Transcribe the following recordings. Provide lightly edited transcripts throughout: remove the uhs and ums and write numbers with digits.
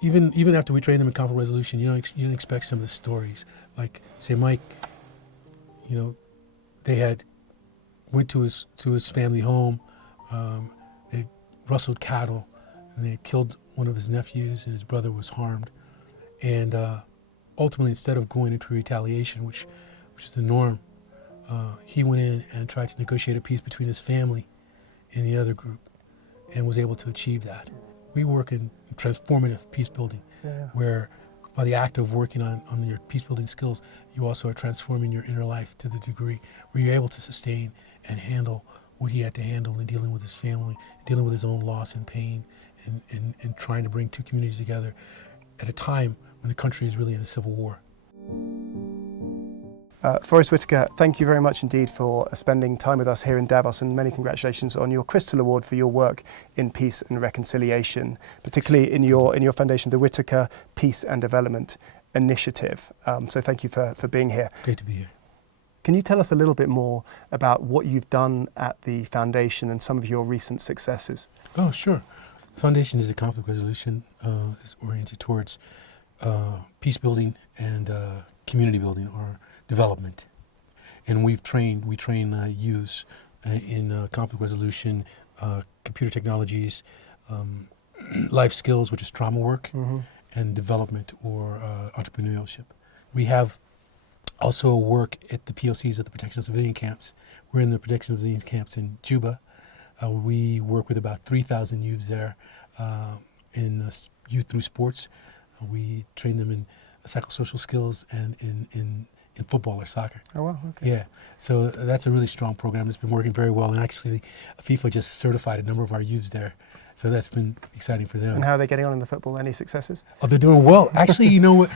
even after we train them in conflict resolution, you don't expect some of the stories. Like, say, Mike, they went to his family home, they rustled cattle, and they killed one of his nephews, and his brother was harmed. And ultimately, instead of going into retaliation, which is the norm, he went in and tried to negotiate a peace between his family and the other group, and was able to achieve that. We work in transformative peace building, where by the act of working on your peace building skills, you also are transforming your inner life to the degree where you're able to sustain and handle what he had to handle in dealing with his family, dealing with his own loss and pain, and trying to bring two communities together at a time when the country is really in a civil war. Forest Whitaker, thank you very much indeed for spending time with us here in Davos, and many congratulations on your Crystal Award for your work in peace and reconciliation, particularly in your foundation, the Whitaker Peace and Development Initiative. So thank you for being here. It's great to be here. Can you tell us a little bit more about what you've done at the foundation and some of your recent successes? Oh, sure. The foundation is a conflict resolution. Is oriented towards peace building and community building or development. And we train youths in conflict resolution, computer technologies, life skills, which is trauma work, and development or entrepreneurship. We have also work at the POCs, at the Protection of Civilian Camps. We're in the Protection of Civilian Camps in Juba. We work with about 3,000 youths there in youth through sports. We train them in psychosocial skills and in football or soccer. Oh, wow, okay. Yeah, so that's a really strong program. It's been working very well, and actually FIFA just certified a number of our youths there. So that's been exciting for them. And how are they getting on in the football? Any successes? Oh, they're doing well. Actually, you know what?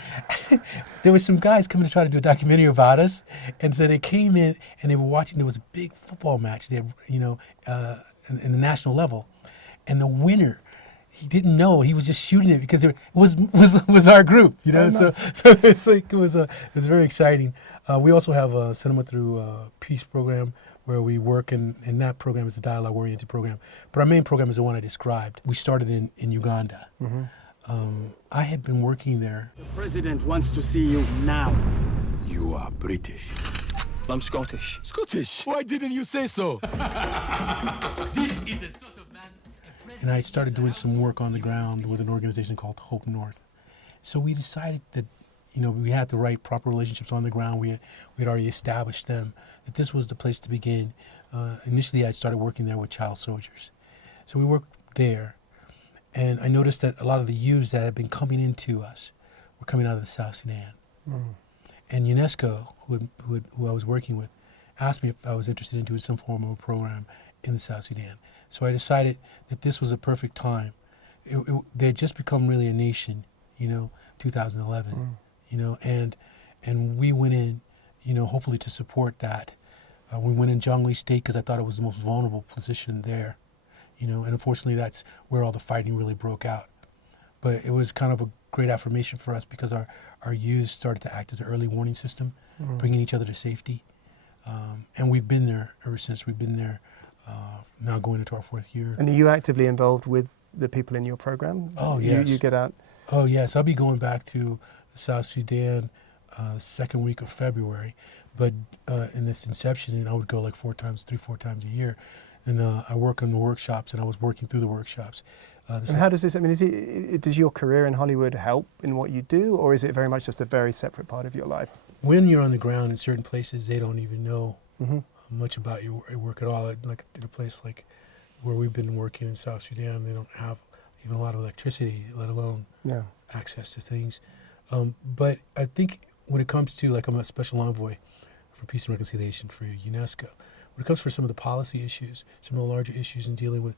There were some guys coming to try to do a documentary about us, and so they came in and they were watching. There was a big football match, they had, in the national level, and the winner, he didn't know, he was just shooting it because it was our group, Oh, nice. So it's like it was very exciting. We also have a Cinema Through Peace program where we work, and that program is a dialogue-oriented program. But our main program is the one I described. We started in Uganda. I had been working there. The president wants to see you now. You are British. I'm Scottish. Scottish? Why didn't you say so? This is the sort of man. And I started doing some work on the ground with an organization called Hope North. So we decided that, we had the right proper relationships on the ground. We had already established them, that this was the place to begin. Initially, I started working there with child soldiers. So we worked there, and I noticed that a lot of the youths that had been coming into us were coming out of the South Sudan. And UNESCO, who I was working with, asked me if I was interested in doing some form of a program in the South Sudan. So I decided that this was a perfect time. They had just become really a nation, 2011, and we went in, hopefully to support that. We went in Jonglei State because I thought it was the most vulnerable position there, and unfortunately that's where all the fighting really broke out. But it was kind of a great affirmation for us because our youths started to act as an early warning system, bringing each other to safety. And we've been there ever since. We've been there now going into our 4th year. And are you actively involved with the people in your program? Oh, yes. You get out? Oh, yes. I'll be going back to South Sudan second week of February. But in its inception, I would go like 4 times a year. And I work on the workshops, and I was working through the workshops. And how does this, does your career in Hollywood help in what you do, or is it very much just a very separate part of your life? When you're on the ground in certain places, they don't even know much about your work at all. Like in a place like where we've been working in South Sudan, they don't have even a lot of electricity, let alone access to things. But I think when it comes to, I'm a special envoy for peace and reconciliation for UNESCO. When it comes for some of the policy issues, some of the larger issues in dealing with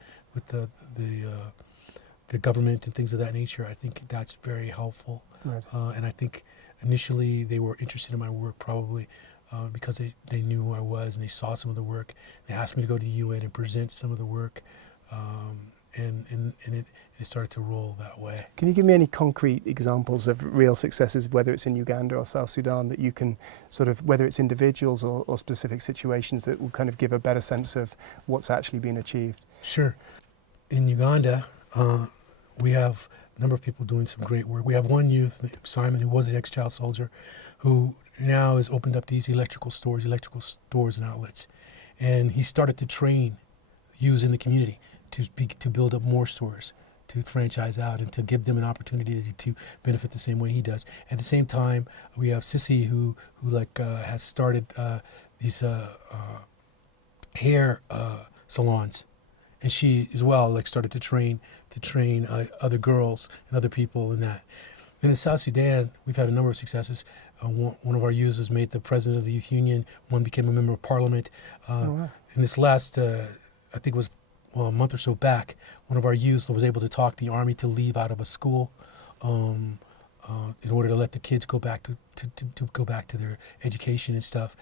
the government and things of that nature, I think that's very helpful. Right. And I think initially they were interested in my work probably because they knew who I was and they saw some of the work. They asked me to go to the UN and present some of the work, and it started to roll that way. Can you give me any concrete examples of real successes, whether it's in Uganda or South Sudan, that you can whether it's individuals or specific situations that will kind of give a better sense of what's actually been achieved? Sure. In Uganda, we have a number of people doing some great work. We have one youth, Simon, who was an ex-child soldier, who now has opened up these electrical stores and outlets. And he started to train youths in the community to build up more stores, to franchise out and to give them an opportunity to benefit the same way he does. At the same time, we have Sissy who has started these hair salons, and she as well started to train other girls and other people in that. And in South Sudan, we've had a number of successes. One of our youths was made the president of the youth union. One became a member of parliament. Wow. In this last, I think it was a month or so back, one of our youths was able to talk the army to leave out of a school in order to let the kids go back to go back to their education and stuff.